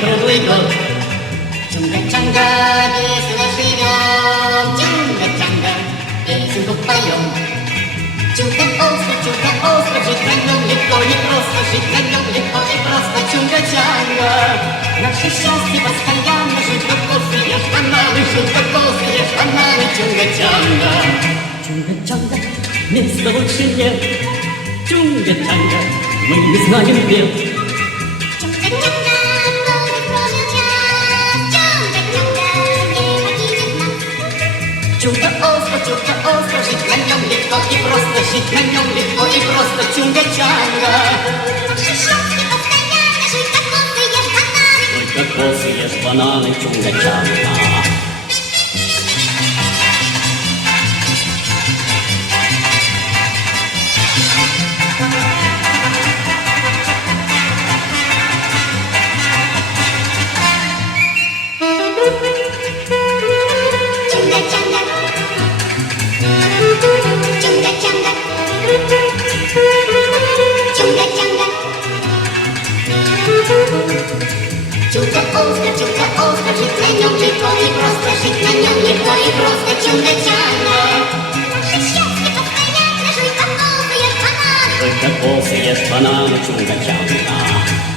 круглый год. Чунга-чанга, весело живем, чунга-чанга, песенку поем. Чудо-остров, жить на нем легко и просто, жить на нем легко и просто, чунга-чанга. Наше счастье постоянно, жить кокосы, ешь бананы, жить кокосы, ешь бананы, чунга-чанга. Чунга-чанга, места лучше нет, чунга-чанга, мы не знаем бед. Чунга-чанга, подвиг прожил час, чунга-чанга, не покинет нас. Чудо-остров, жить на нем легко и просто, жить на нем легко и просто, чунга-чанга. Наше счастье постоянно, жить кокосы, ешь бананы. Жить кокосы, ешь бананы, чунга-чанга. Чунга-чанга, чунга-чанга, чунга-чанга. Чудо-остров, жить на нем легко и просто, жить на нем легко и просто, чунга-чанга. Наше счастье постоянно, жить кокосы, ешь бананы. Жить кокосы, ешь бананы, чунга-чанга.